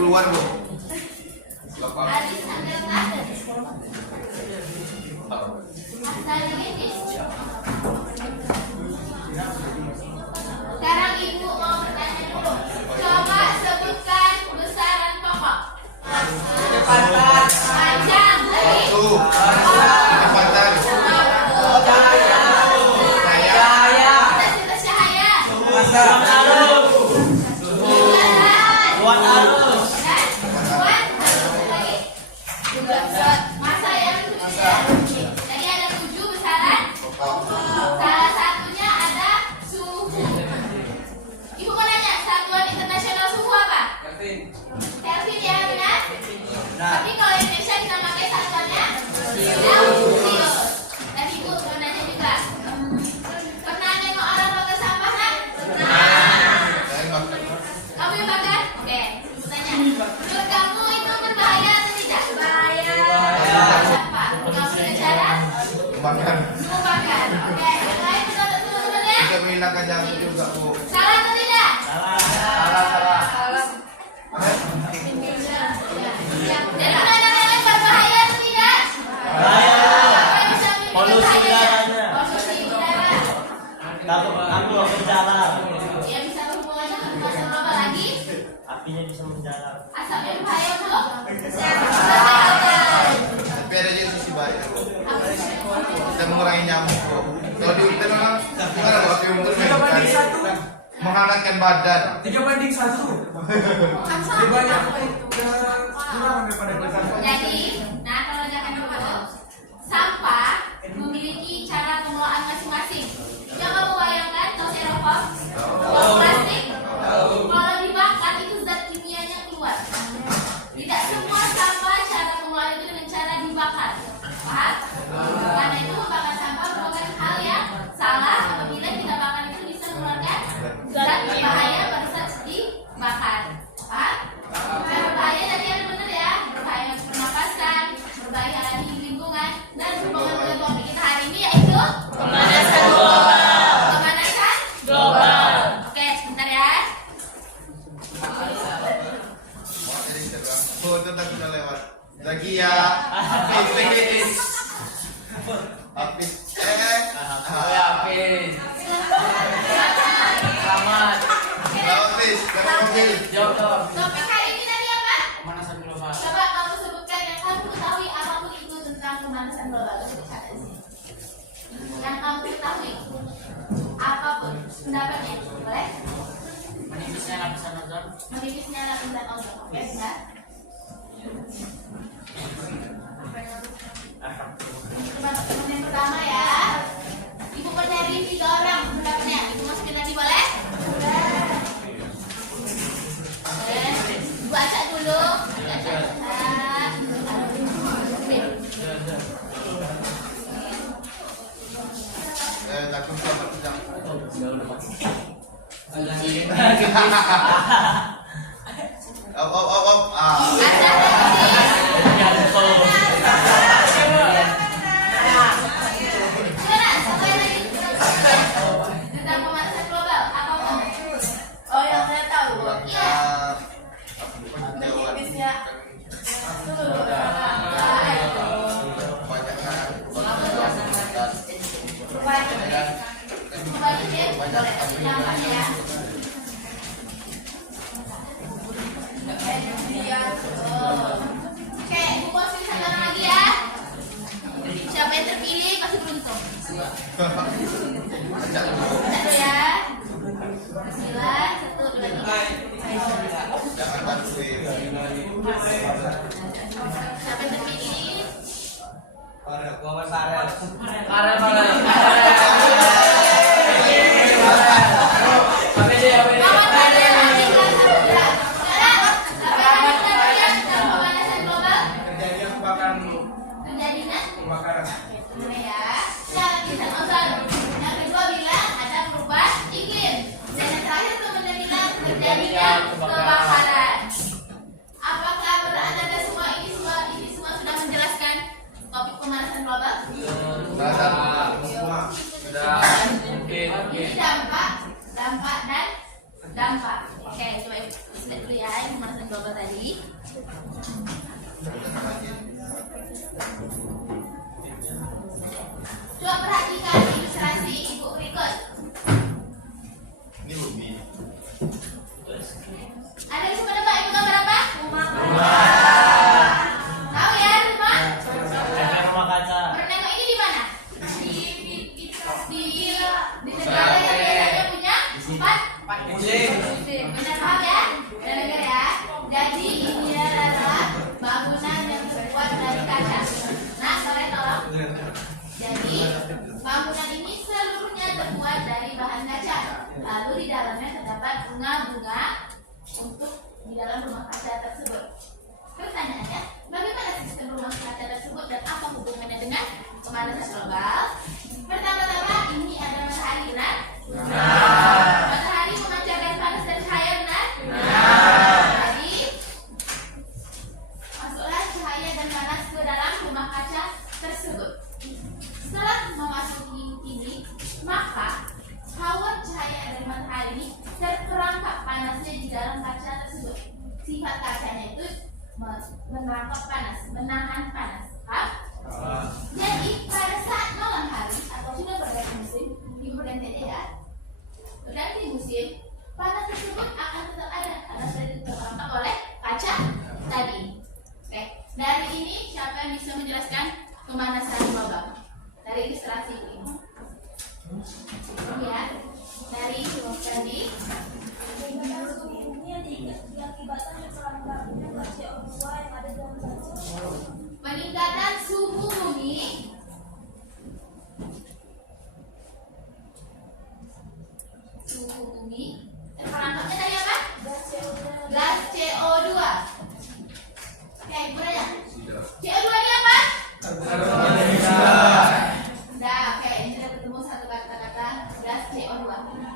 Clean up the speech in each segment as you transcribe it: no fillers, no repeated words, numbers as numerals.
keluar bu. Sekarang ibu mau bertanya dulu. Coba sebutkan besaran pokok. Panjang lagi. Kecepatan. Intensitas cahaya. Masa yang 7. Tadi ada 7 besaran. Salah satunya ada suhu. Ibu mau nanya, satuan internasional suhu apa? Kelvin ya, benar? Tapi kalau Indonesia kita pakai satuannya Celsius. Dan ibu mau nanya juga, pernah nengok orang bakar sampah kan? Pernah. Kamu yang bakar? Oke, ibu tanya. Menurut kamu itu berbahaya atau tidak? Berbahaya. Apa? Kamu ada cara? Makan. Membakar. Oke, yang lain kita untuk teman-temannya. Bisa menghilangkan nyamuk juga bu. Salah atau tidak? Salah. Jadi makanan yang berbahaya atau tidak? Apa yang bisa memicu Polusi bahaya? udaranya. Polusi udara. Aku menjalar. Ya bisa berhubungan dengan masa global lagi. Apinya bisa menjalar. Asapnya berbahaya untuk kesehatan. Tapi ada juga sisi baik bu. Apa sih? Kita mengurangi nyamuk bu. Kalau di hutan kan gimana bu? Api unggun menghangatkan badan. 3:1. Lebih banyak kurang daripada kesehatan. Jadi, nah kalau jangan dulu, sampah memiliki cara pengelolaan masing-masing. Yang kamu bayangkan, tahu styrofoam, tahu plastik, kalau dibakar itu zat kimianya keluar. Tidak semua sampah cara pengelolaan itu dengan cara dibakar, paham? Karena itu membakar sampah merupakan hal yang salah apabila kita bakar itu bisa mengeluarkan zat berbahaya pada saat dibakar, paham? Berbahaya tadi yang benar ya, berbahaya untuk pernapasan, berbahaya di lingkungan, dan berhubungan dengan topik kita hari ini yaitu pemanasan global. Pemanasan global. Oke, sebentar ya. Oh, tetap sudah lewat. Lagi ya. Habis. Habis. Selamat. Habis. Dari mobil. Jawab dong. Topik hari ini tadi apa? Pemanasan global. Coba kamu sebutkan yang kamu ketahui apapun itu tentang pemanasan global. Coba catat sini. Yang kamu ketahui apapun pendapatnya, boleh? Menipisnya lapisan ozon. Menipisnya lapisan ozon. Oke, benar. Teman yang pertama ya. Ibu mau cari 3 orang pendapatnya. Ibu masukin lagi boleh? Boleh. Baca dulu. Takut sama tidak. Op. Gimana? Sampai lagi. Tentang pemanasan global. Apa mau? Oh, yang saya tahu. Iya. Menipisnya. Oke, ibu posisi satu orang lagi ya. Siapa yang terpilih pasti beruntung. Satu ya. Bismillah, 1, 2, 3. Jangan bantuin. Siapa yang terpilih? Kawan ada yang lagi kelas 1 gerak. Sekarang, siapa yang lagi perhatian tentang pemanasan global? Kejadian kebakaran dulu. Kejadian Kebakaran. ya. Lapisan ozon. Yang kedua bilang ada perubahan iklim. Dan yang terakhir teman-teman bilang terjadinya kebakaran. Apakah menurut Anda semua ini sudah menjelaskan topik pemanasan global? Salah satu. Coba perhatikan ilustrasi ibu berikut. Ini bumi. Ada yang bisa menebak itu gambar apa? Rumah. Tahu ya rumah? Efek rumah kaca. Menengok ini di mana? Di negara yang biasanya punya empat Musim. musim. Benar paham ya? Dengar ya. Jadi ini adalah bangunan yang terbuat dari kaca. Nah, kalian tolong. Jadi bangunan ini seluruhnya terbuat dari bahan kaca. Lalu di dalamnya terdapat bunga-bunga untuk di dalam rumah kaca tersebut. Pertanyaannya, bagaimana sistem rumah kaca tersebut dan apa hubungannya dengan pemanasan global? Pertama-tama, ini ada matahari, benar? Matahari memancarkan panas dan cahaya, benar? Jadi, masuklah cahaya dan panas ke dalam rumah kaca tersebut. Setelah memasuki ini, maka hawa cahaya dari matahari ini terperangkap panasnya di dalam kaca tersebut. Sifat kacanya itu menerangkap panas, menahan panas. Jadi pada saat malam hari atau sudah berganti musim, timur dan tengah ya, berganti musim, panas tersebut akan tetap ada karena sudah terperangkap oleh kaca tadi. Oke, dari ini siapa yang bisa menjelaskan pemanasan global dari ilustrasi ini? Ya, dari tadi. Peningkatan suhu bumi terperangkapnya dari apa? Gas CO2. Oke, ibu nanya. CO2 ini apa? Nah, oke, ini sudah ketemu satu kata-kata gas CO2.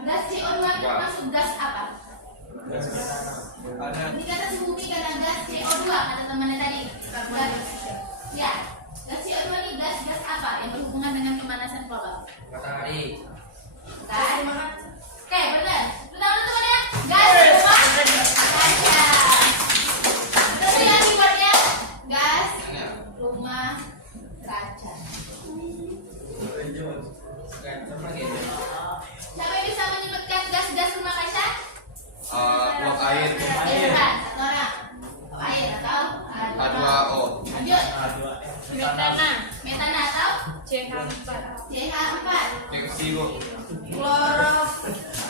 Gas CO2 termasuk gas apa? Ini kata suhu bumi karena gas CO2 kata temannya tadi. Ya, gas CO2 ini gas apa yang berhubungan dengan pemanasan global? Matahari. Kan? Oke, benar. Pertama temannya gas rumah kaca. Betul ya keywordnya? Gas rumah kaca. Siapa yang bisa menyebutkan gas-gas rumah kaca? Uap air. Iya, kan? Satu orang. Uap air atau H2O. lanjut. Metana atau CH4. CH4. Keksi bu.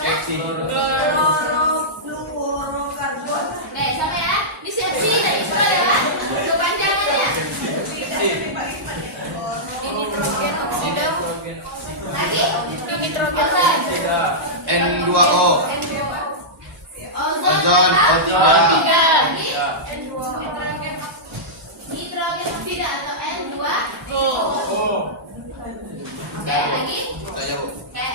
Keksi. Klorofluorokarbon. Nih, sama ya. Disepsi dari sekolah ya. Kepanjangannya. Nitrogen oksida. Lagi. Nitrogen oksida. N2O. Ozon. Ozon. Tiga. Lagi. N2O. Nitrogen oksida atau N2O. Oke, lagi. Saya bu. Oke.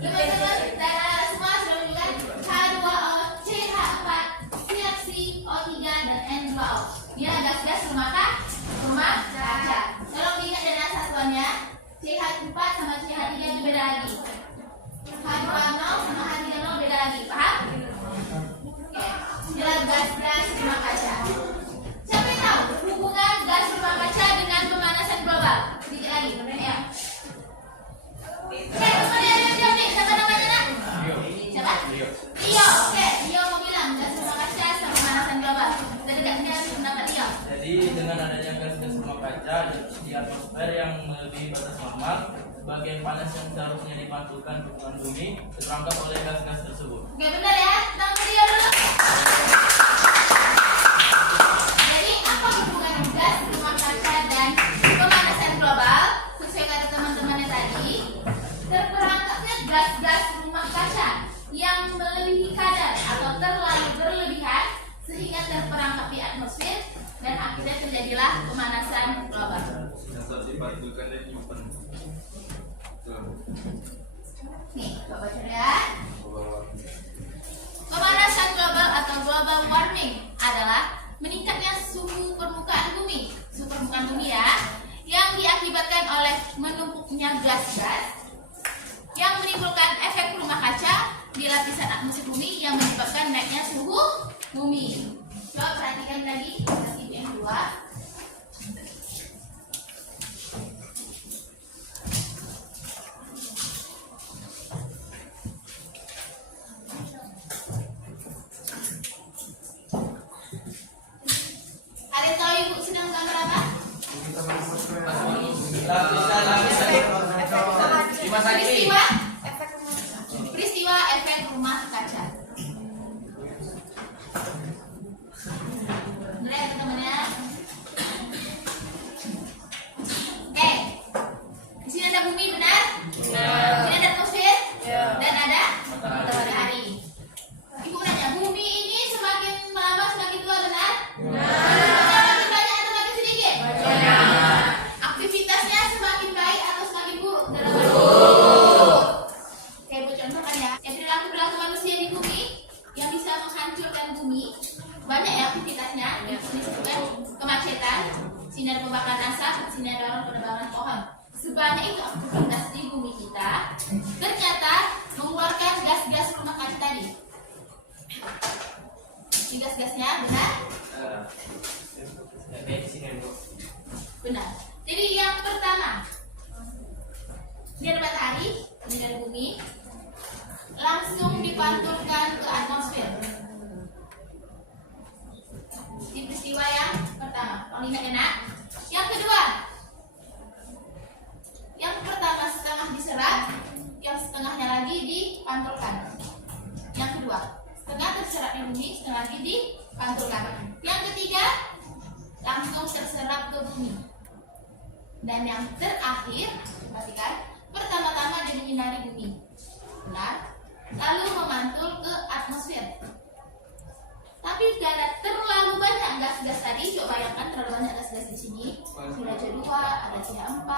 Teman-teman dan semua sudah menunjukkan H2O, CH4, CFC-O3 dan N2O. Ini adalah gas rumah kaca. Tolong diingat dengan satuannya. CH4 sama CH3 itu beda lagi. H2O sama H3O beda lagi. Paham? Oke. Ini adalah gas rumah kaca. Siapa yang tahu hubungan gas rumah kaca dengan pemanasan global? Sedikit lagi, ya. Oke, kemudian yang jawab nih, siapa namanya nak? Siapa? Rio. Oke, Rio mau bilang gas rumah kaca sama pemanasan global. Kita dekatnya pendapat Rio. Jadi dengan adanya gas-gas rumah kaca di atmosfer yang melebihi batas normal, sebagian panas yang seharusnya dipantulkan ke permukaan bumi terperangkap oleh gas-gas tersebut. Oke, benar ya. Tolong Rio dulu. Jadi apa hubungan gas rumah kaca dan pemanasan global? Sesuai kata teman-temannya tadi, terperangkapnya gas-gas rumah kaca yang melebihi kadar atau terlalu berlebihan sehingga terperangkap di atmosfer dan akhirnya terjadilah pemanasan global. Nih, Bapak lihat. Pemanasan global atau global warming adalah meningkatnya suhu permukaan bumi. Suhu permukaan bumi ya, yang diakibatkan oleh menumpuknya gas-gas yang menimbulkan efek rumah kaca di lapisan atmosfer bumi yang menyebabkan naiknya suhu bumi. Coba perhatikan tadi ilustrasi yang kedua. gas di bumi kita ternyata mengeluarkan gas-gas rumah kaca tadi. Ini gas-gasnya benar? Oke, di sini dulu. Benar. Jadi yang pertama, ini ada matahari, ini ada bumi, langsung dipantulkan ke atmosfer. Ini peristiwa yang pertama. Kalau ingat ya nak. Yang kedua, yang pertama setengah diserap, yang setengahnya lagi dipantulkan. Yang kedua, setengah terserap di bumi, setengah lagi dipantulkan. Yang ketiga, langsung terserap ke bumi. Dan yang terakhir, perhatikan, pertama-tama dia menyinari bumi, benar, lalu memantul ke atmosfer. Tapi karena terlalu banyak gas-gas tadi, coba bayangkan terlalu banyak gas-gas di sini. Ada C2, ada CH4,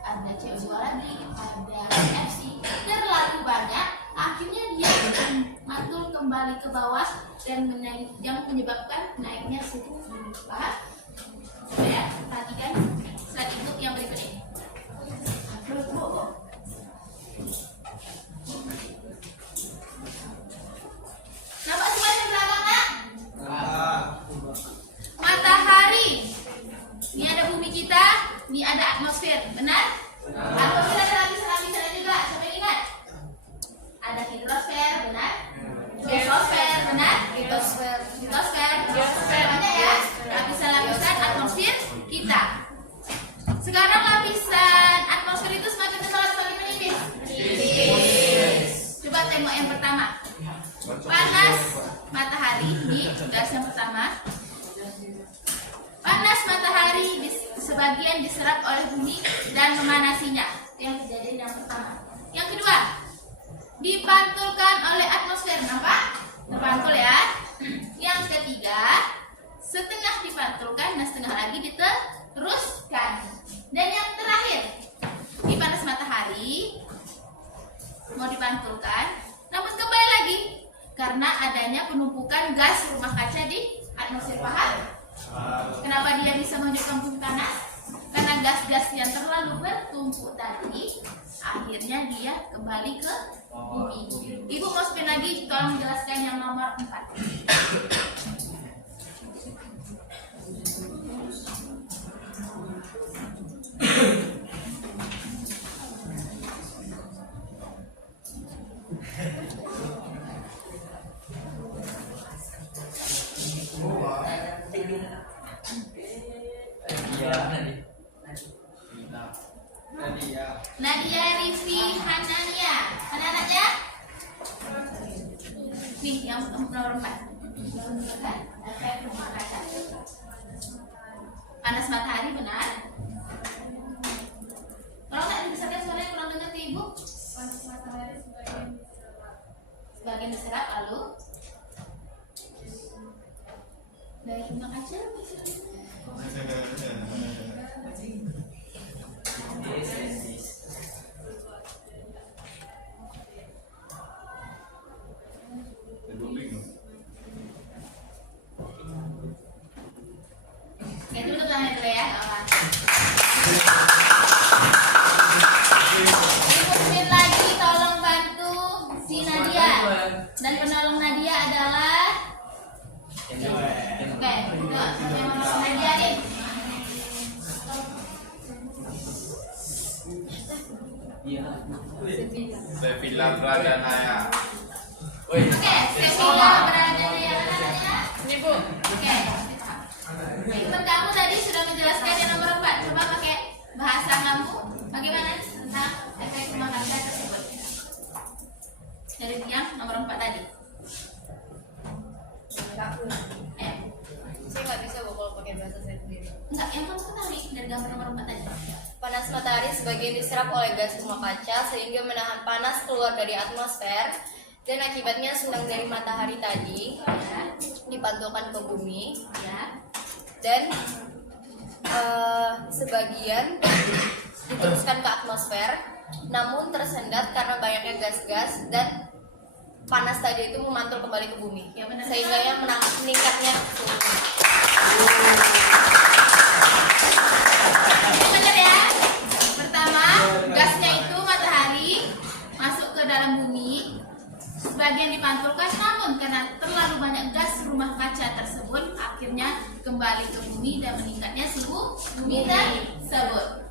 ada CO2 lagi, ada FC. Terlalu banyak, akhirnya dia mantul kembali ke bawah dan yang menyebabkan naiknya suhu bumi. Paham? Ya, perhatikan slide itu yang berikut ini. Nampak semua yang belakang nak? Matahari. Ini ada bumi kita, ini ada atmosfer, benar? Atmosfer ada lapis-lapisan juga, siapa yang ingat? Ada hidrosfer, benar? Geosfer, benar? Litosfer. Litosfer, geosfer, banyak ya. Lapisan-lapisan atmosfer kita. Sekarang lapisan atmosfer itu semakin tebal atau semakin menipis? Coba tengok yang pertama. Panas matahari, ini gas yang pertama. Panas matahari sebagian diserap oleh bumi dan memanasinya. Yang kejadian yang pertama. Yang kedua, dipantulkan oleh atmosfer, nampak? Terpantul ya. Yang ketiga, setengah dipantulkan dan setengah lagi diteruskan. Dan yang terakhir, di panas matahari mau dipantulkan, namun kembali lagi karena adanya penumpukan gas rumah kaca di atmosfer. Paham? Kenapa dia bisa menunjukkan bumi panas? Karena gas-gas yang terlalu bertumpuk tadi, akhirnya dia kembali ke bumi. Ibu mau spin lagi, tolong jelaskan yang nomor 4. Nadia Rifi Hanania. Mana anaknya? Nih, yang nomor 4. Panas matahari, benar? Kalau nggak dibesarkan suaranya kurang dengar ke ibu. Panas matahari sebagian diserap, lalu dari rumah kaca. Ya dulu tangan dulu ya. Ibu lagi tolong bantu si Nadia. Dan penolong Nadia adalah oke, yang menolong Nadia nih. Sevilla Pradanaya. Oke, Sevilla Pradanaya anaknya. Ini Bu. Oke. Teman kamu tadi sudah menjelaskan yang nomor 4. Coba pakai bahasa kamu bagaimana tentang efek rumah kaca tersebut. Dari yang nomor 4 tadi. Saya nggak bisa Bu kalau pakai bahasa saya sendiri. Enggak, yang kamu ketahui dari gambar nomor 4 tadi. Panas matahari sebagian diserap oleh gas rumah kaca sehingga menahan panas keluar dari atmosfer dan akibatnya sinar dari matahari tadi dipantulkan ke bumi Ya. dan sebagian diteruskan ke atmosfer, namun tersendat karena banyaknya gas-gas dan panas tadi itu memantul kembali ke bumi, Ya, benar. sehingga yang meningkatnya suhu. Benar ya. Pertama, gas sebagian dipantulkan, namun karena terlalu banyak gas rumah kaca tersebut, akhirnya kembali ke bumi dan meningkatnya suhu bumi tersebut.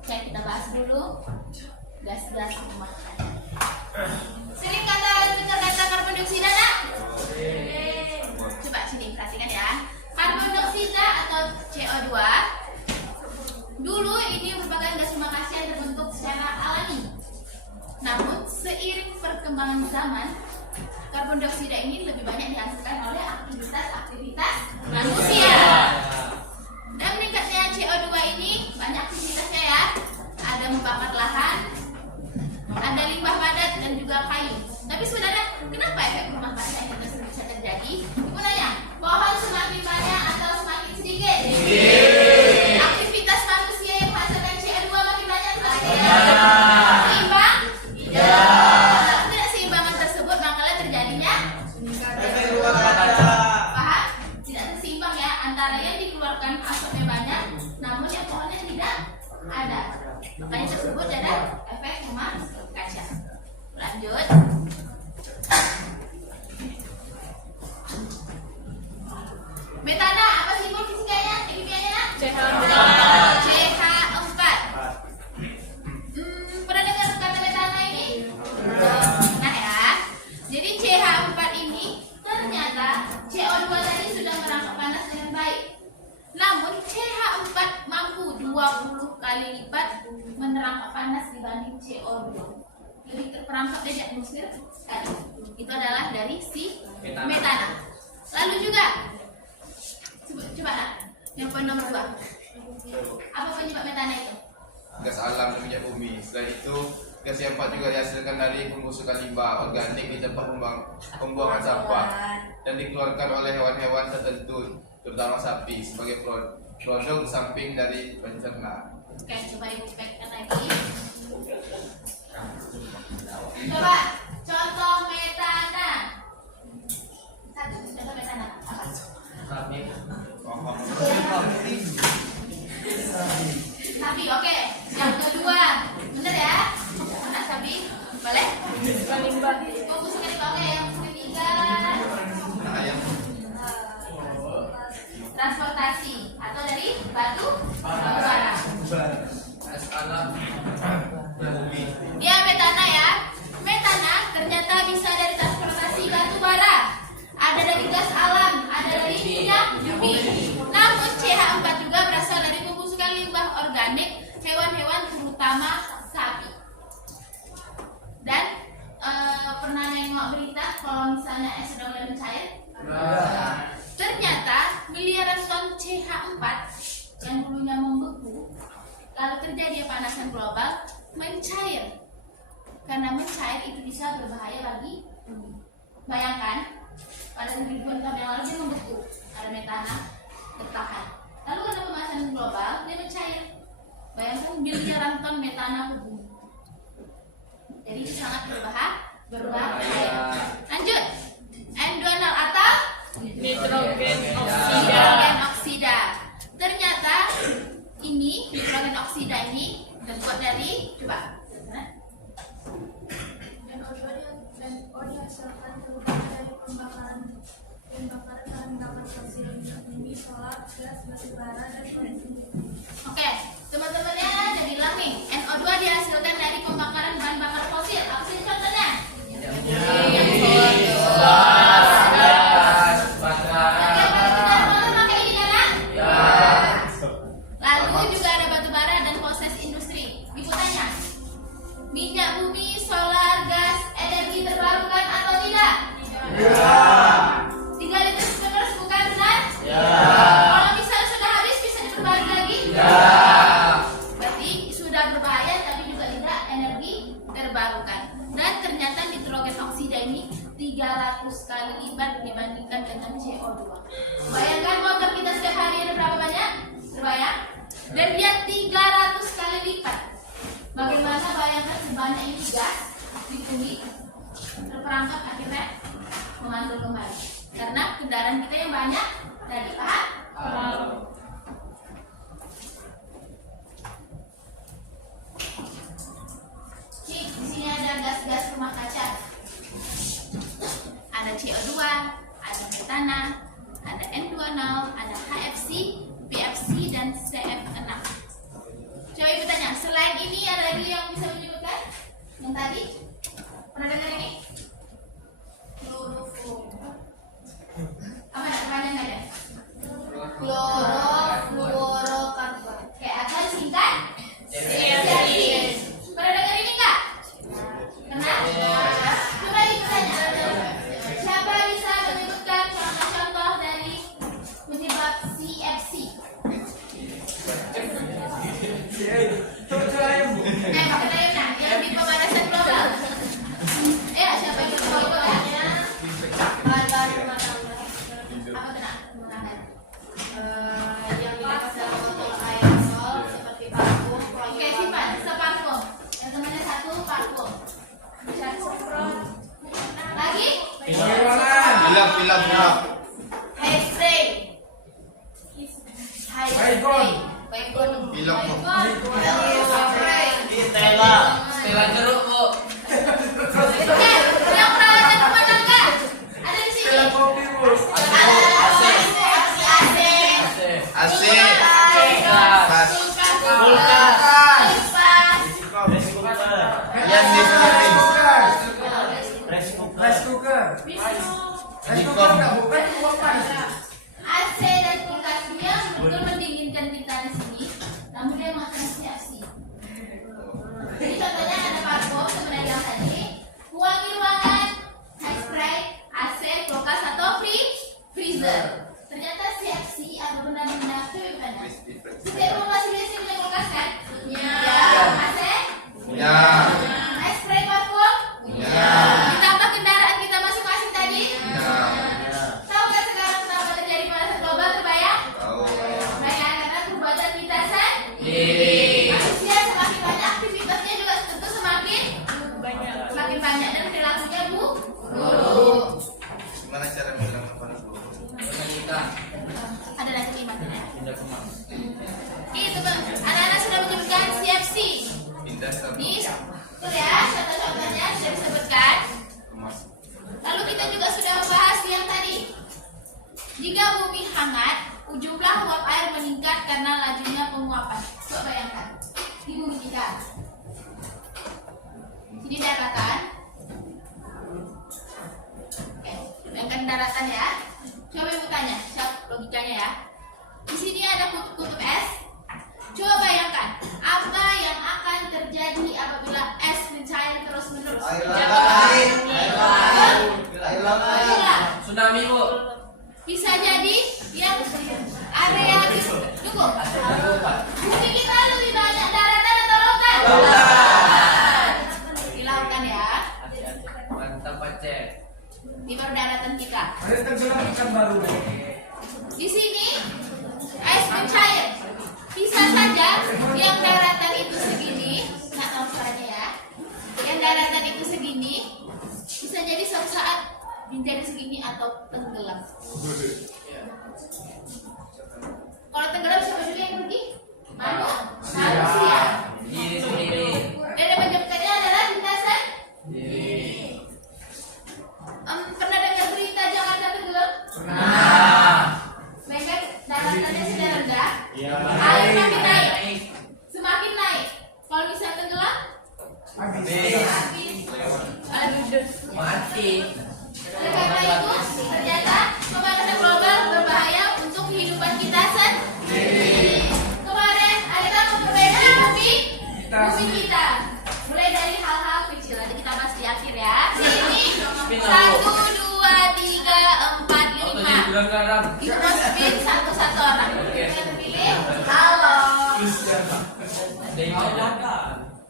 Oke, kita bahas dulu gas-gas rumah kaca. Sering dengar kata karbon dioksida, nak? Coba sini perhatikan ya. Karbon dioksida atau CO2 dulu ini merupakan gas rumah kaca yang terbentuk secara alami. Namun seiring perkembangan zaman, karbon dioksida ini lebih banyak dihasilkan oleh aktivitas manusia. Dan meningkatnya CO2 ini banyak aktivitasnya ya. Ada membakar lahan, ada limbah padat dan juga kayu. Tapi sebenarnya kenapa efek rumah kaca ini bisa terjadi? Ibu nanya, pohon semakin banyak atau semakin sedikit? Aktivitas manusia yang menghasilkan CO2 makin banyak atau sedikit? Seimbang? Tidak. Ketidakseimbangan tersebut makalah terjadinya Efek rumah kaca. paham? Tidak seimbang ya, antara yang dikeluarkan asapnya banyak, namun yang pohonnya tidak ada. Makanya tersebut ada efek rumah kaca. Lanjut. Metana, apa simbol fisikanya? Kimianya nak? CH4. Pernah dengar kata metana ini? Nah ya. Jadi CH4 ini ternyata CO2 tadi sudah merangkap panas dengan baik. Namun CH4 mampu 20 kali lipat menerangkap panas dibanding CO2. Lebih terperangkap dari atmosfer tadi. Itu adalah dari si metana. Lalu juga coba nak, yang poin nomor 2. Apa penyebab metana itu? Gas alam dan minyak bumi. Selain itu, gas yang empat juga dihasilkan dari pembusukan limbah organik di tempat pembuangan sampah dan dikeluarkan oleh hewan-hewan tertentu, terutama sapi, sebagai produk samping dari pencerna. Oke, coba ibu backkan lagi. Coba contoh metana. Satu contoh metana. Apa? Sapi, oke. Yang kedua, bener ya? Anak sapi, boleh? Fokus sekali, oke. Yang ketiga, Ayam. transportasi atau dari batu bara. Gas alam Bumi. Dia metana ya. Metana ternyata bisa dari transportasi batu bara. Ada dari gas alam, ada dari minyak bumi. Namun CH4 juga berasal dari pembusukan limbah organik hewan-hewan terutama sapi. Dan pernah nengok berita kalau misalnya es sudah mulai mencair? Ternyata miliaran ton CH4 yang dulunya membeku, lalu terjadi pemanasan global, mencair. Karena mencair itu bisa berbahaya bagi bumi. Bayangkan pada ribuan tahun yang lalu dia membeku, ada metana bertahan. Lalu karena pemanasan global dia mencair. Bayangkan miliaran ton metana ke bumi. Jadi itu sangat berbahaya. Lanjut. N2 atau Nitrogen nitrogen oksida. Ternyata ini nitrogen oksida ini terbuat dari coba. NO dihasilkan terutama dari pembakaran bahan bakar fosil minyak bumi, solar, gas, batu bara, dan konsumsi. Oke, teman-temannya ada bilang nih, NO2 dihasilkan dari pembakaran bahan bakar fosil. Apa sih contohnya? Lalu juga ada batu bara dan proses industri. Ibu tanya, minyak bumi, solar, gas, energi terbarukan atau tidak? 3 liter terus bukan benar? Kalau misalnya sudah habis bisa diperbarui lagi? Berarti sudah berbahaya tapi juga tidak energi terbarukan. Dan ternyata nitrogen oksida ini 300 kali lipat dibandingkan dengan CO2. Bayangkan motor kita setiap hari ada berapa banyak? Terbayang? Dan dia 300 kali lipat. Bagaimana bayangkan sebanyak ini gas di bumi terperangkap akhirnya memantul kembali. Karena kendaraan kita yang banyak tadi, paham? Pernah dengar ini nggak? Pernah? Coba lagi bertanya. Siapa bisa menyebutkan contoh-contoh dari penyebab CFC? Pakai tayang nah, yang di pemanasan global. Ayo, siapa yang tahu ya? Bahan-bahan rumah tangga Apa tuh nak? Menggunakan. yang didapat dalam botol aerosol seperti parfum, Oke, simpan. Separfum. Yang temannya satu parfum. Lagi? Pilak. hairspray, Baygon. baygon, Pilak. spray, Stella jeruk, Bu. Oke, yang peralatan rumah tangga ada di sini. Kopi, Bu. AC. Kulkas, kipas, Yang di sini. Rice cooker. Rice cooker nggak, Bu? Kan kulkas. AC dan kulkas dia betul mendinginkan kita di sini, namun dia mengapresiasi. Jadi contohnya ada parfum sebenarnya yang tadi, wangi ruangan, hairspray, AC, kulkas atau freezer. Ternyata CFC atau benda-benda kebebana. Setiap rumah masih biasa punya kulkas kan? Ya. AC, Ya. hairspray, parfum. Ya. Ditambah kendaraan kita masing-masing tadi. Ya. Tahu nggak sekarang kenapa terjadi pemanasan global terbayang? Tahu. Bayang karena perubahan kita manusia semakin banyak, aktivitasnya juga tentu semakin banyak dan perilakunya buruk. Gimana cara menghilangkan panas dulu? Ada lagi lima ya. Pindah ke mana? Itu bang, anak-anak sudah menyebutkan CFC. Pindah ke Betul ya, contoh-contohnya sudah disebutkan. emas. Lalu kita juga sudah membahas yang tadi. Jika bumi hangat, jumlah uap air meningkat karena lajunya penguapan. Coba bayangkan di bumi kita. Sini daratan. Oke, bayangkan daratan ya. Coba ibu tanya, siap logikanya ya. Di sini ada kutub-kutub es. Coba bayangkan apa yang akan terjadi apabila es mencair terus-menerus. Tsunami, Bu. Bisa jadi yang area di tunggu. Bumi kita lebih banyak daratan atau lautan? Di lautan ya. Mantap, Aceh. Di baru daratan kita. Ada tenggelam ikan baru. Di sini es mencair. Bisa saja yang daratan itu segini, nggak tahu caranya ya. Yang daratan itu segini, bisa jadi suatu saat menjadi segini atau tenggelam. Kalau tenggelam siapa dulu yang pergi? Manusia. Diri sendiri. Dan yang penyebabnya adalah lintasan. Pernah dengar berita Jakarta tenggelam? Bayangkan daratannya sudah rendah, air makin naik, semakin naik. Kalau bisa tenggelam, Mati. oleh karena itu ternyata pemanasan global berbahaya untuk kehidupan kita sendiri. Kemarin ada memperbaiki bumi kita, mulai dari hal-hal kecil. Nanti kita bahas di akhir ya. Sini 1, 2, 3, 4, 5. Kita spin satu-satu orang. Kita pilih. Halo.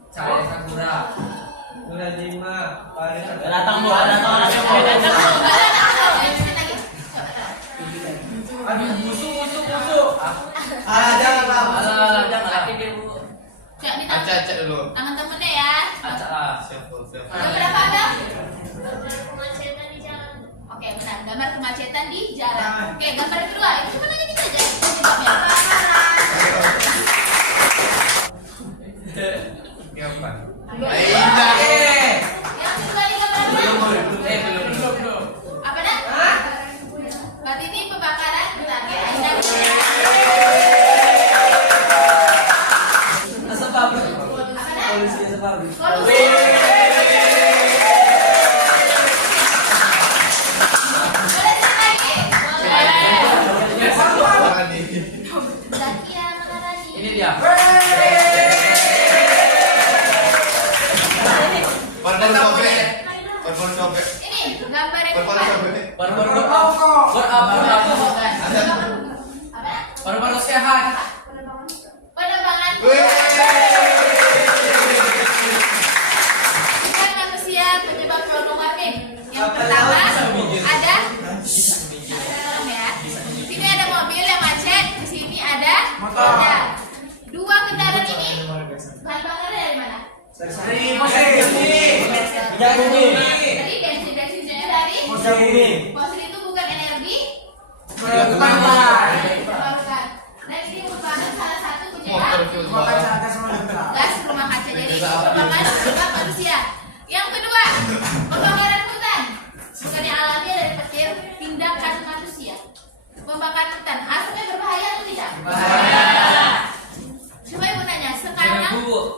Cahaya Sakura. Datang, Bu. Aduh, busuk. Jangan. Coba ditangkap Acak dulu. tangan temennya ya. Acara. Ada berapa ada? Oke, benar. Gambar kemacetan di jalan. Oke, gambar kedua. Itu cuma nanya kita aja. Siapa? Yang kedua di gambar apa? Belum. Apa dah? Berarti ini pembakaran. Bentar, ya. Ainda. Apa dah? Polusi. Boleh sekali lagi? Zakia Maharani. Ini dia. Paru-paru sobek. Paru-paru sobek. Ini gambar yang Paru-paru depan. sobek. Baru-baru Apa? baru sehat. Penerbangan Wih. bukan manusia penyebab global warming. Yang pertama ada ya. Sini ada mobil yang macet, di sini ada roda. Dua kendaraan ini bahan bakarnya dari mana? Dari bensinnya dari fosil itu bukan energi terbarukan. Dan ini merupakan salah satu penyebab gas rumah kaca. Jadi merupakan penyebab manusia. Yang kedua, pembakaran hutan. Bukannya alami dari petir tindakan manusia. Pembakaran hutan, asapnya berbahaya atau tidak? Coba ibu nanya, sekarang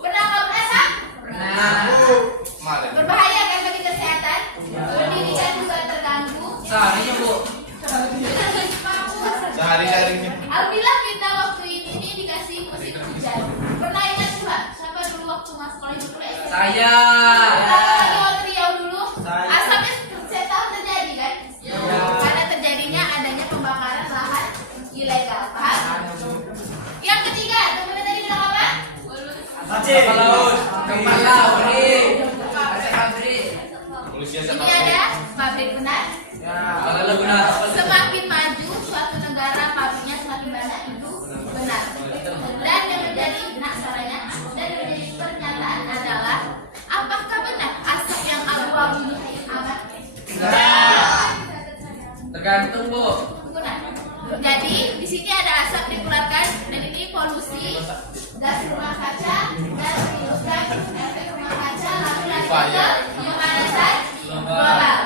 pernah nggak berasap? Malah. Berbahaya kan bagi kesehatan? Pendidikan juga terganggu. Seharinya Bu. Sehari-harinya. Alhamdulillah kita waktu ini dikasih musim hujan. Pernah ingat coba? Siapa dulu waktu mas sekolah itu kuliah? Saya. Waktu Riau dulu, asapnya saya tahu terjadi kan? Karena terjadinya adanya pembakaran lahan ilegal. Paham? Yang ketiga, teman-teman tadi bilang apa? Kapal laut. Manusia Ini sama. ada pabrik benar. Kalau benar. Semakin maju suatu negara pabriknya semakin banyak itu benar. Dan yang menjadi dan yang menjadi pernyataan adalah apakah benar asap yang abu-abu ini aman? Tergantung Bu. Benar. Jadi di sini ada asap dikeluarkan dan ini polusi gas rumah kaca dan menimbulkan efek rumah kaca lalu lanjut ke pemanasan global.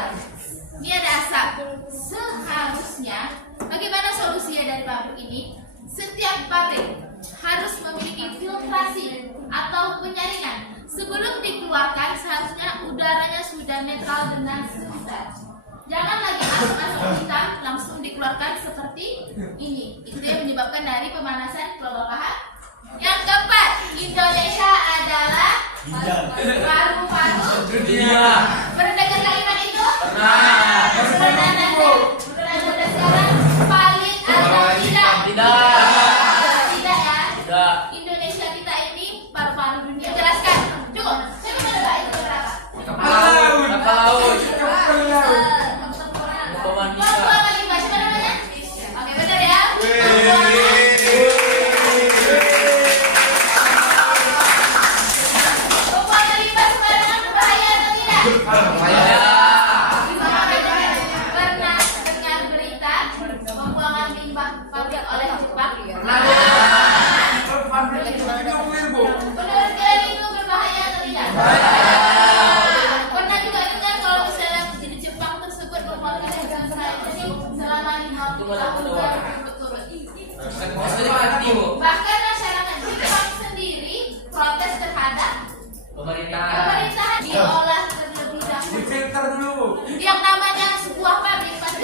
Ini ada asap. Seharusnya bagaimana solusinya dari pabrik ini? Setiap pabrik harus memiliki filtrasi atau penyaringan. Sebelum dikeluarkan seharusnya udaranya sudah netral dengan sebentar. Jangan lagi asap hitam langsung dikeluarkan seperti ini. Itu yang menyebabkan dari pemanasan global. Paham? Yang keempat, Indonesia adalah paru-paru Dunia. Pernah dengar kalimat itu? Pernah. Pernah sekarang valid atau tidak? Tidak ya. Tidak. Indonesia kita ini paru-paru dunia. Jelaskan. Cukup. Saya mau menebak itu berapa? Kapal laut. Papua lagi baca apa namanya? Oke benar ya. Papua lagi sembarangan berbahaya atau tidak? Pernah dengar berita pembuangan limbah pabrik oleh Jepang? Menurut kalian itu berbahaya atau tidak? Pernah juga dengar kalau misalnya di Jepang tersebut mengeluarkan ini selama 50 tahun berturut-turut. Bahkan masyarakat Jepang sendiri protes terhadap pemerintahan diolah terlebih dahulu. Yang namanya sebuah pabrik pasti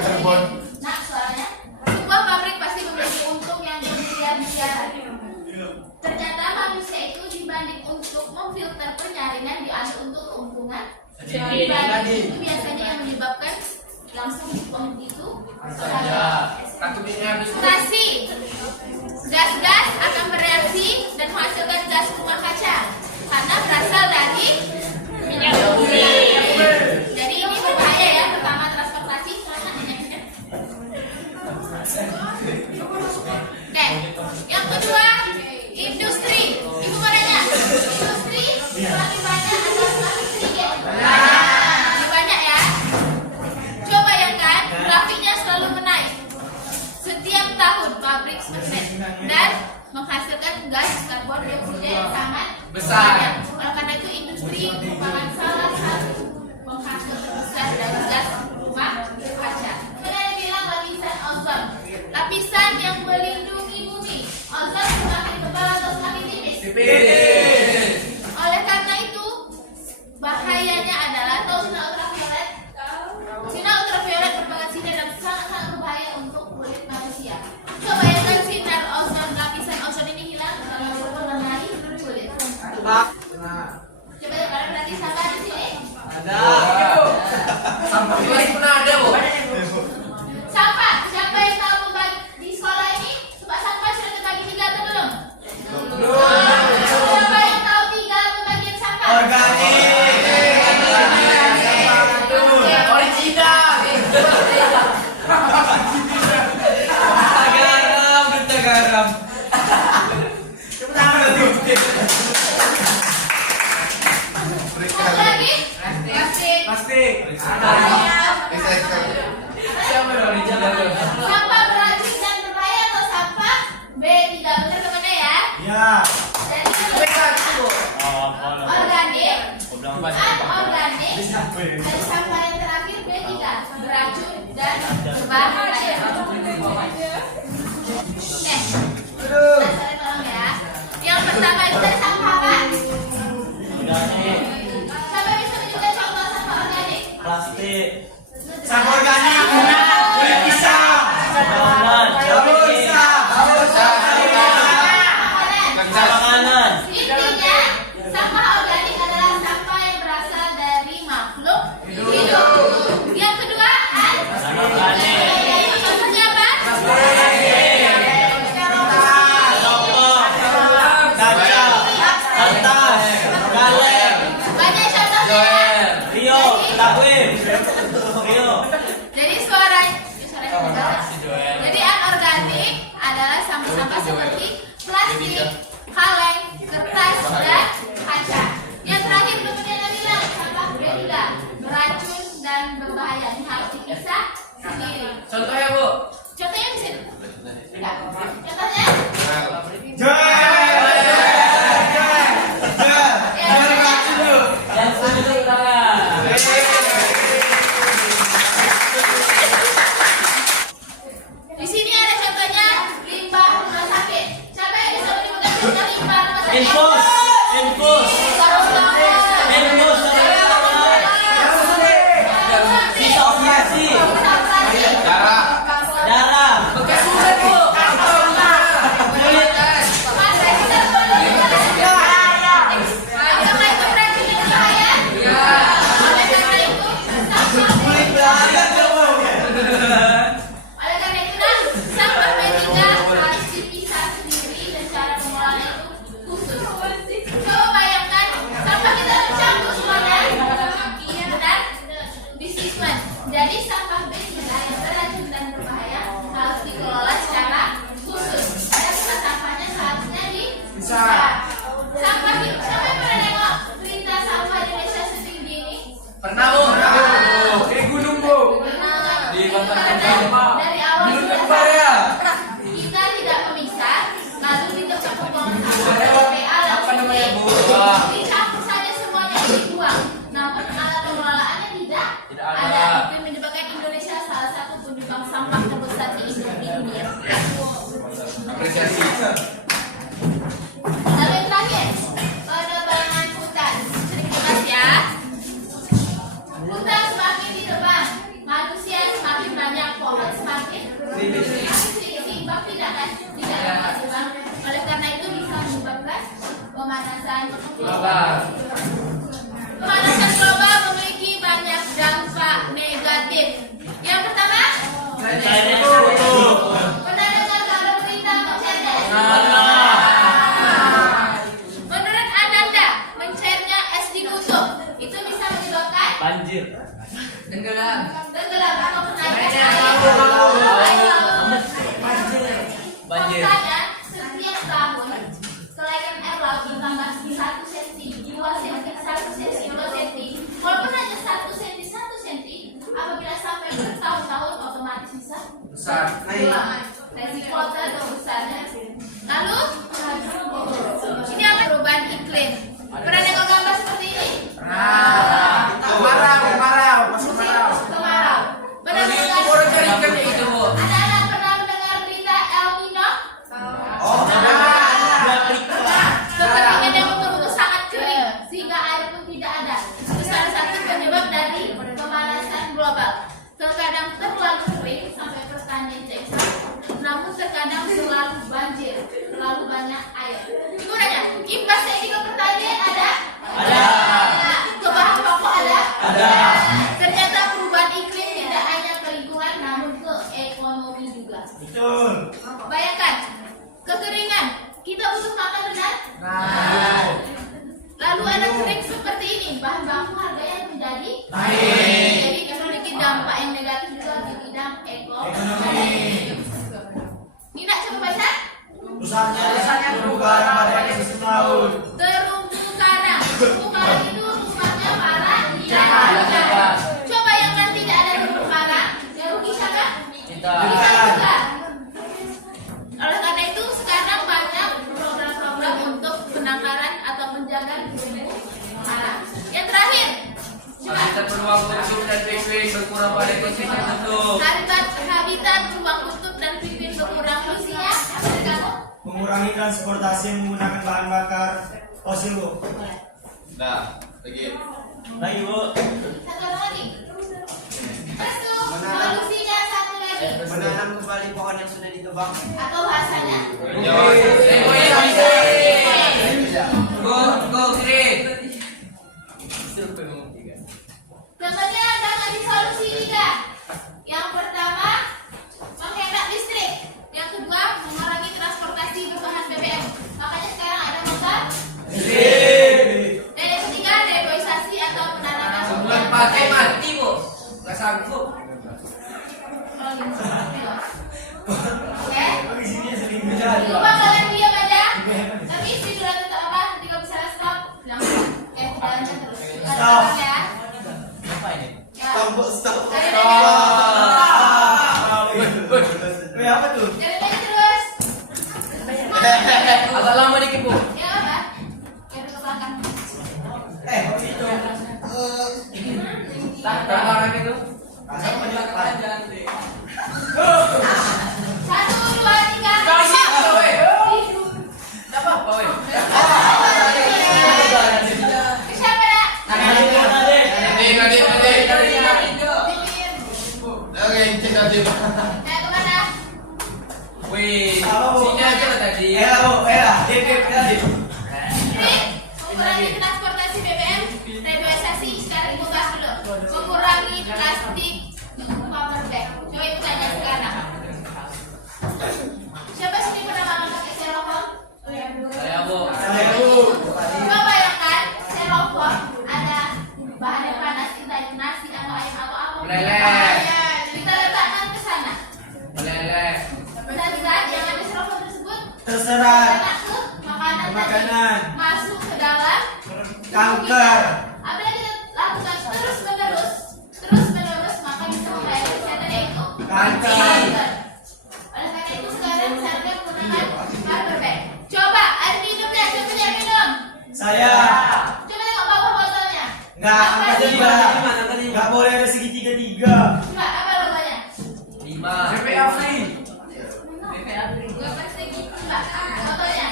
nah soalnya sebuah pabrik pasti memiliki untung yang bermiliar-miliaran. Ternyata manusia itu dibanding untuk memfilter penyaringan diambil untuk keuntungan pribadi. Itu biasanya yang menyebabkan langsung dibuang begitu saja. Stasi gas-gas akan bereaksi dan menghasilkan gas rumah kaca karena berasal dari minyak bumi. Jadi ini berbahaya ya. Pertama transportasi karena minyaknya. Oke, yang kedua industri. Ibu mau nanya, industri semakin banyak atau semakin sedikit? Lebih banyak ya. Coba bayangkan grafiknya selalu menaik. Setiap tahun pabrik semakin dan menghasilkan gas karbon dioksida yang sangat banyak. Oleh karena itu industri merupakan salah satu penghasil terbesar dari gas rumah kaca. Ada yang bilang lapisan ozon, lapisan yang melindungi bumi. Ozon semakin tebal atau semakin tipis? Oleh karena itu bahayanya adalah tahu sinar ultraviolet. Sinar ultraviolet merupakan sinar yang sangat berbahaya untuk kulit manusia. Coba bayangkan sinar ozon, lapisan ozon ini hilang kalau mengenai kulit. Coba kalian berarti sama Ada. Sampah kelas pun ada, Bu. Sampah. Siapa yang tahu membagi di sekolah ini? Coba sampah sudah terbagi 3 atau belum? Siapa yang tahu 3 pembagian sampah? Garam. Satu lagi? Plastik. Siapa dong dijaga? Sampah beracun dan berbahaya atau sampah B3? Benar temannya ya? Ya. Jadi organik, anorganik, dan sampah yang terakhir B3, beracun dan berbahaya. Oke, saya tolong ya. Yang pertama itu dari sampah apa? Siapa bisa menunjukkan contoh sampah organik? Plastik. Sampah organik. Kulit pisang. Makanan. Intinya, sampah organik adalah sampah yang berasal dari makhluk hidup. Yang kedua, contohnya apa? Banyak contohnya. Rio, takwim. Rio. Jadi jadi anorganik adalah sampah-sampah seperti plastik, kaleng, kertas, dan kaca. Yang terakhir kemudian bilang sampah B3, beracun dan berbahaya. Ini harus dipisah sendiri. Contohnya, Bu. Contohnya bisa. Enggak. Contohnya? Yang tunjuk tangan. Di sini ada contohnya limbah rumah sakit. Siapa yang bisa menyebutkan contoh limbah rumah sakit? Infus. Sisa operasi. Darah. Bekas ulat, Bu. Kulit. Apakah itu berarti berbahaya? Oleh karena itu, sampah B3 harus dipisah sendiri dan cara pengolahannya itu khusus. Coba bayangkan, sampah kita tercampur semuanya. Benar? Bisnismen. Jadi sampah B3 yang beracun dan berbahaya harus dikelola secara khusus. Dan sampahnya seharusnya dipisah. Sampah ini, siapa yang pernah nengok berita sampah Indonesia setinggi ini? Pernah, Bu. Kayak gunung, Bu. Di Itu Bantar karena Gebang. dari awal Gunung sudah kembar ya? kita tidak memisah, lalu di tempat pembuangan sampah TPA Apa namanya, Bu? dicampur saja semuanya dibuang. Namun alat pengelolaannya tidak ada. ada. Itu menyebabkan Indonesia salah satu penyumbang sampah terbesar di dunia. Apresiasi. Lalu yang terakhir, penebangan hutan. Sedikit mas ya. Hutan semakin ditebang, manusia semakin banyak, pohon semakin sedikit seimbang tidak kan? Tidak dapat ditebang. Oleh karena itu bisa menyebabkan pemanasan global. Pemanasan global memiliki banyak dampak negatif. Yang pertama, pernah dengar kabar berita mencairnya? Menurut Ananda, mencairnya es di kutub itu bisa menyebabkan Banjir. Tenggelam. tenggelam atau kenaikan Banjir. air laut. Banjir. Faktanya, setiap tahun kelaikan air laut ditambah 1 cm, 2 cm, 1 cm, 2 cm. Walaupun hanya 1 cm, 1 cm, apabila sampai bertahun-tahun otomatis bisa Besar. berulang. Resiko terbesarnya. Lalu, ini apa? Perubahan iklim. Pernah nengok gambar seperti ini? Kemarau, masuk kemarau. Kemarau. Pernah Kalau di mendengar? YouTube orang cari ikan ya itu, Bu. Anak-anak pernah mendengar berita El Nino? Kekeringan yang betul-betul sangat kering sehingga air pun tidak ada. Itu salah satu penyebab dari pemanasan global. Terkadang terlalu kering sampai pertanian tidak, namun terkadang selalu banjir, terlalu banyak air. Gimana? Imbasnya ini ke pertanian ada? Ada. Ke bahan pokok ada? Ada. Naik. Jadi memiliki dampak yang negatif juga di bidang Ekonomi. Nina coba baca. Rusaknya terumbu karang pada ekosistem laut. Terumbu karang. Terumbu karang itu rumahnya para ikan. Coba yang kan tidak ada terumbu karang, yang rugi siapa? Kita. Kita juga. Oleh karena itu sekarang banyak program-program untuk penangkaran atau menjaga terumbu karang. Yang terakhir, coba. Habitat beruang kutub dan penguin berkurang pada ekosistem kutub. Habitat beruang kutub dan pipin berkurang. Fungsinya apa dari kamu? Mengurangi transportasi yang menggunakan bahan bakar fosil, Bu. Nah, lagi. Lagi, Bu. Satu orang lagi. Terus tuh, solusinya satu lagi. Menanam kembali pohon yang sudah ditebang. Atau bahasanya? Go green. Contohnya ada tadi solusi tiga. Yang pertama, menghemat listrik. Yang kedua, mengurangi transportasi berbahan BBM. Makanya sekarang ada motor. Dan yang ketiga, reboisasi atau penanaman. Sebelum pakai mati, Bu. Gak sanggup. Oke. Isinya seminggu Lupa kalian diam aja. Tapi video tetap apa? Nanti kalau bisa stop, bilang oke, jalankan terus. Stop. Ya. Apa ini? Ya. Stop. Wih, apa tuh? Jalan aja terus. Agak lama dikit, Bu. Ya apa? Ya ke belakang. Apa itu? Orang itu. Satu, dua, tiga. Kasih, stop. weh. Tidur. Enggak apa-apa, weh. Siapa nak? Nadine. Pipin. Oke, cek Nadine. Nah, kemana? Wih, Apa, Bu? sini aja lah tadi. Bu. Dip tadi. Ini mengurangi transportasi BBM, reboisasi. Sekarang ibu bahas dulu. Mengurangi plastik paper bag. Coba ibu tanya sekarang. Siapa sini pernah makan pakai styrofoam? Saya, Bu. Coba bayangkan styrofoam ada bahan yang panas, entah itu nasi atau ayam atau apa. Meleleh. Kita letakkan ke sana. Meleleh. Zat-zat yang ada styrofoam tersebut Terserah. kena ke makanan tadi, Makanan. masuk ke dalam Kanker. apa yang kita lakukan terus menerus maka bisa membayar kesehatan yaitu Kanker. oleh karena itu sekarang saatnya menggunakan paper bag. Coba air minumnya, siapa yang minum? Saya. Coba tengok bawah botolnya. Nggak, Apa angka sih? tiga. Nggak boleh ada segitiga-tiga. Coba apa logonya? 5. BPA free. Dua persegi. Coba botolnya.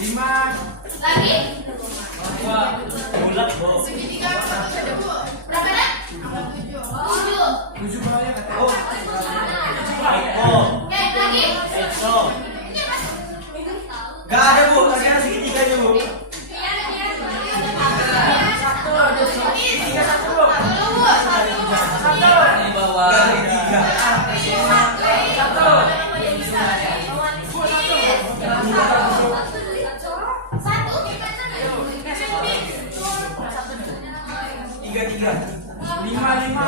5. Lagi? Bulat, Bu. Segitiga berapa nak? 7. Oh. Oke, lagi? Ini mas. Nggak ada, Bu. Tadi ada segitiganya, Bu. Di bawah. Tiga. 5.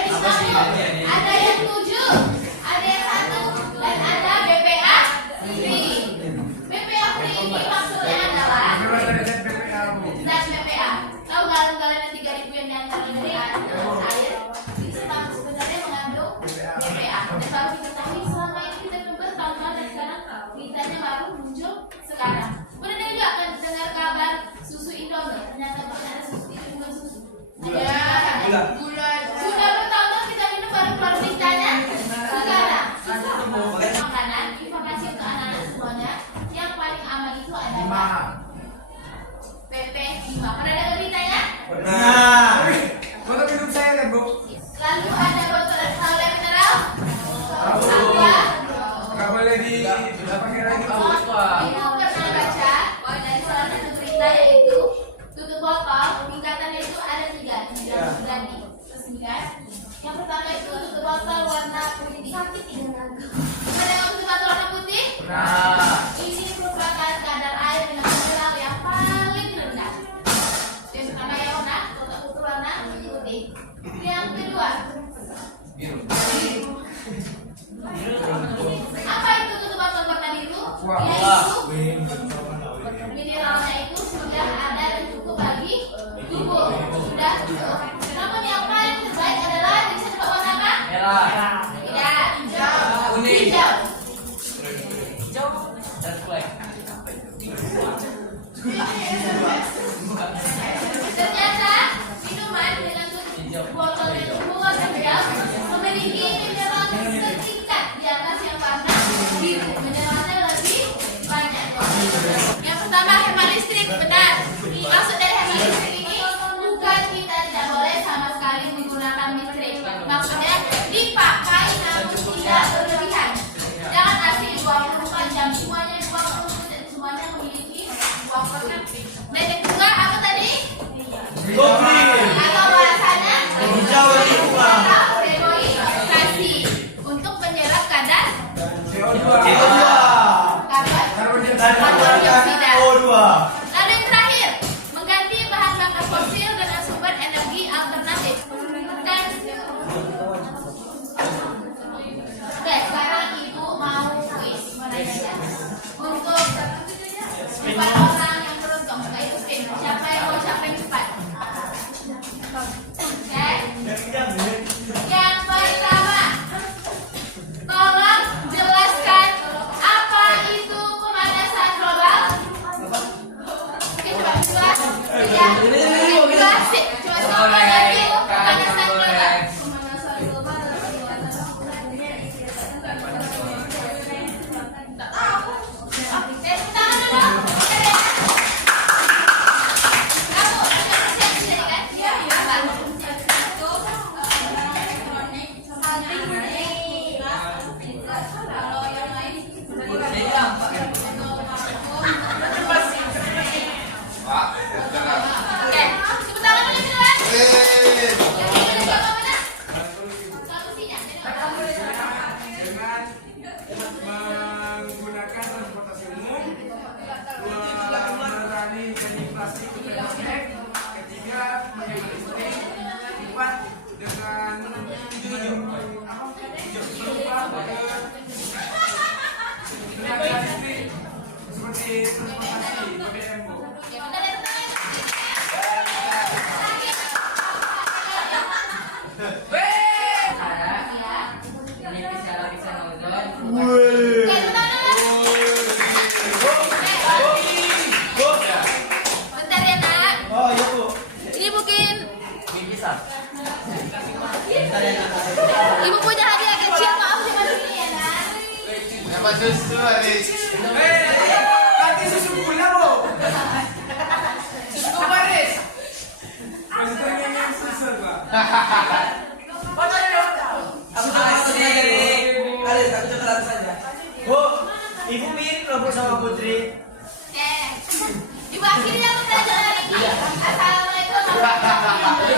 Ada yang 7, ada yang 1, dan ada BPA free. BPA free ini maksudnya adalah zat BPA. Tahu galon-galon yang 3.000 yang diangkat dari air itu sebenarnya mengandung BPA. Dan baru diketahui selama ini kita bertahun-tahun dan sekarang beritanya baru muncul sekarang. Kemudian juga akan dengar kabar susu Indomie. Ternyata ada susu itu bukan susu. Gula. Sudah bertahun-tahun kita minum baru keluar beritanya. Sekarang makanan informasi untuk anak-anak semuanya yang paling aman itu adalah PP5. Pernah dengar beritanya? Nah. Lalu ada botol Aqua mineral. Aqua. Ibu pernah baca dari salah satu berita yaitu tutup botol tingkatannya itu ada 3 di dalam berani resmikan. Yang pertama itu tutup botol warna putih. Pernah tutup botol warna putih? Ini merupakan kadar air Mineralnya itu sudah ada dan cukup bagi tubuh. Sudah cukup. Namun yang paling terbaik adalah bisa coba warna apa? Merah. Tidak. Kuning. Hijau. Dan black. Ternyata minuman dengan tutup botol yang terbuat hijau memiliki mineral setingkat di atas yang warna biru. Mineralnya lebih banyak. Yang pertama hemat listrik, benar. Maksud dari hemat listrik ini bukan kita tidak boleh sama sekali menggunakan listrik. Maksudnya dipakai namun tidak berlebihan. Jangan asing buang rumah jam semuanya buang dan semuanya memiliki buang persen. Dan yang kedua apa tadi? Atau bahasanya Hijau lingkungan. reboisasi untuk menyerap kadar CO2. karbon Dan dioksida. O2. Lalu yang terakhir, mengganti bahan bakar fosil dengan sumber energi alternatif. Dan oke, sekarang ibu mau kuis menanya untuk 4 orang yang beruntung, yaitu tim. Siapa yang mau siapa yang cepat? Oke. Yang pertama, tolong jelaskan apa itu pemanasan global. Oke, coba dua, tiga, dua, sip. Coba siapa lagi pemanasan global? Pemanasan global adalah tak tahu. Oke, tangan dulu. Oke, deh. Kamu ada persen di sini kan? Iya. Apa? Kalau yang lain Pak, jangan. oke, tepuk tangan dulu duluan. Yang ini udah siapa mana? Solusinya. Menggunakan transportasi umum, mengurangi jadi plastik ke plastik, ketiga menghemat listrik, empat dengan berubah ke tenaga listrik seperti transportasi BBM. Bu. Ya, bentar ya, bentar ya. Ini bisa lapisan ozon. Oke, bentar dulu. Bentar ya, Nak. Oh iya Bu. Ini mungkin Bingkisan. ibu punya hadiah kecil, maaf cuma segini ya, Nak. Dapat susu habis. Nanti susu gula, Bu. Susu Paris. Maksudnya yang susu, Pak. Bu, Ibu mirip loh Bu sama Putri. Oke. Ibu akhirnya pembelajaran hari ini. Assalamualaikum warahmatullahi wabarakatuh.